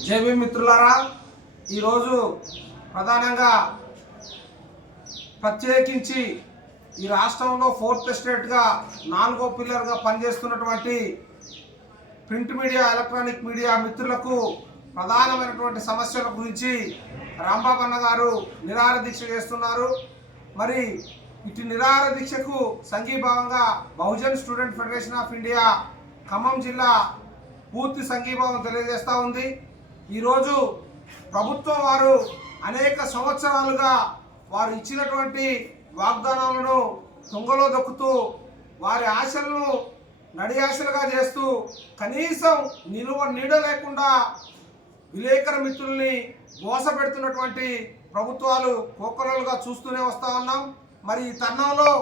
JB మిత్రులారా, ఈరోజు ప్రధానంగా ప్రత్యేకించి ఈ రాష్ట్రంలో ఫోర్త్ ఎస్టేట్గా 4వ పిల్లర్గా పనిచేస్తున్నటువంటి ప్రింట్ మీడియా, ఎలక్ట్రానిక్ మీడియా మిత్రులకు ప్రధానమైనటువంటి సమస్యల గురించి రాంబాబు అన్న గారు నిరాహార దీక్ష చేస్తున్నారు. మరి ఇటు నిరాహార దీక్షకు సంఘీభావంగా Bahujan student federation of India Khammam జిల్లా పూర్తి సంఘీభావం తెలియజేస్తూ ఉంది. ఈరోజు ప్రభుత్వం వారు అనేక సంవత్సరాలుగా వారు ఇచ్చినటువంటి వాగ్దానాలను తుంగలో దొక్కుతూ వారి ఆశలను నడి ఆశలుగా చేస్తూ కనీసం నీడ లేకుండా విలేకరు మిత్రుల్ని మోసపెడుతున్నటువంటి ప్రభుత్వాలు కోకొల్లలుగా చూస్తూనే వస్తూ ఉన్నాం. మరి ఈ తరుణంలో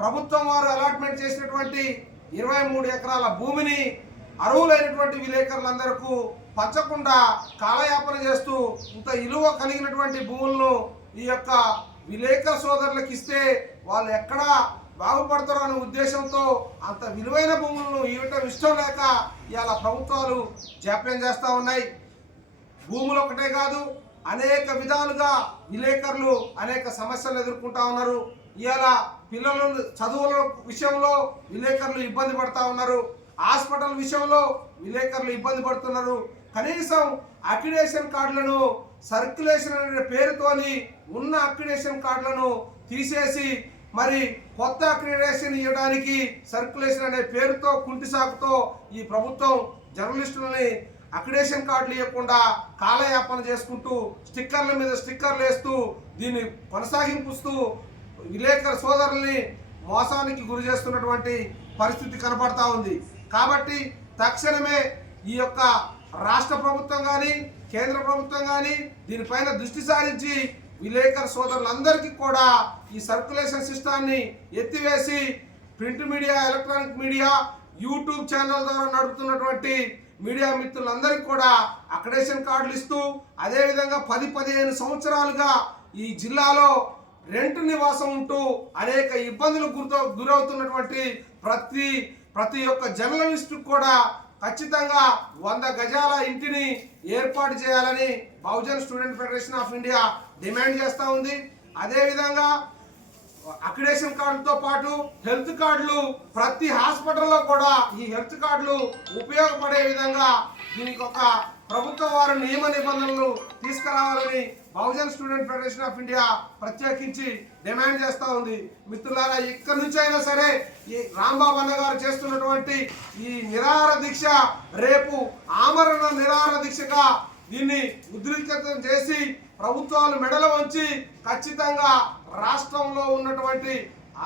ప్రభుత్వం వారు అలాట్మెంట్ చేసినటువంటి 23 ఎకరాల భూమిని అర్హులైనటువంటి విలేకరులందరికీ పంచకుండా కాలయాపన చేస్తూ ఇంత విలువ కలిగినటువంటి భూములను ఈ యొక్క విలేకరు సోదరులకు ఇస్తే వాళ్ళు ఎక్కడా బాగుపడతారు అనే ఉద్దేశంతో అంత విలువైన భూములను ఇవ్వటం ఇష్టం లేక ఇవాళ ప్రభుత్వాలు జాప్యం చేస్తూ ఉన్నాయి. భూములు ఒకటే కాదు, అనేక విధాలుగా విలేకరులు అనేక సమస్యలు ఎదుర్కొంటా ఉన్నారు. ఇవాళ పిల్లలు చదువుల విషయంలో విలేకరులు ఇబ్బంది పడతా ఉన్నారు. హాస్పిటల్ విషయంలో విలేకరులు ఇబ్బంది పడుతున్నారు. కనీసం అక్రిడేషన్ కార్డులను సర్క్యులేషన్ అనే పేరుతోని ఉన్న అక్రిడేషన్ కార్డులను తీసేసి మరి కొత్త అక్రిడేషన్ ఇవ్వడానికి సర్క్యులేషన్ అనే పేరుతో కుంటి సాకుతో ఈ ప్రభుత్వం జర్నలిస్టులని అక్రిడేషన్ కార్డులు ఇవ్వకుండా కాలయాపన చేసుకుంటూ స్టిక్కర్ల మీద స్టిక్కర్లు వేస్తూ దీన్ని కొనసాగింపుస్తూ విలేకరు సోదరుల్ని మోసానికి గురి చేస్తున్నటువంటి పరిస్థితి కనపడతా ఉంది. కాబట్టి తక్షణమే ఈ యొక్క రాష్ట్ర ప్రభుత్వం కానీ కేంద్ర ప్రభుత్వం కానీ దీనిపైన దృష్టి సారించి విలేకరు సోదరులందరికీ కూడా ఈ సర్క్యులేషన్ సిస్టాన్ని ఎత్తివేసి print media, electronic media, YouTube channel ద్వారా నడుపుతున్నటువంటి మీడియా మిత్రులందరికీ కూడా అక్రిడేషన్ కార్డులు ఇస్తూ అదేవిధంగా 10-15 సంవత్సరాలుగా ఈ జిల్లాలో రెంట్ నివాసం ఉంటూ అనేక ఇబ్బందులకు గురవుతున్నటువంటి ప్రతి ఒక్క జర్నలిస్టు కూడా ఖచ్చితంగా 100 గజాల ఇంటిని ఏర్పాటు చేయాలని Bahujan student federation of India demand చేస్తూ ఉంది. అదేవిధంగా అక్రిడేషన్ కార్డులతో పాటు హెల్త్ కార్డులు ప్రతి హాస్పిటల్లో కూడా ఈ హెల్త్ కార్డులు ఉపయోగపడే విధంగా దీనికి ఒక ప్రభుత్వం వారు నియమ నిబంధనలు తీసుకురావాలని Bahujan student federation of India ప్రత్యేకించి డిమాండ్ చేస్తూ ఉంది. మిత్రులారా, ఇక్కడి నుంచి అయినా సరే ఈ రాంబాబు అన్న గారు చేస్తున్నటువంటి ఈ నిరాహార దీక్ష రేపు ఆమరణ నిరాహార దీక్షగా దీన్ని ఉధృతం చేసి ప్రభుత్వాలు మెడలు వంచి ఖచ్చితంగా రాష్ట్రంలో ఉన్నటువంటి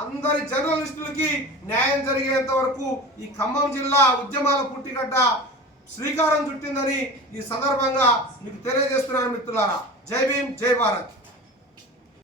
అందరి జర్నలిస్టులకి న్యాయం జరిగేంత వరకు ఈ ఖమ్మం జిల్లా ఉద్యమాల పుట్టిగడ్డ శ్రీకారం చుట్టిందని ఈ సందర్భంగా మీకు తెలియజేస్తున్నాను. మిత్రులారా, జై భీమ్, జై భారత్.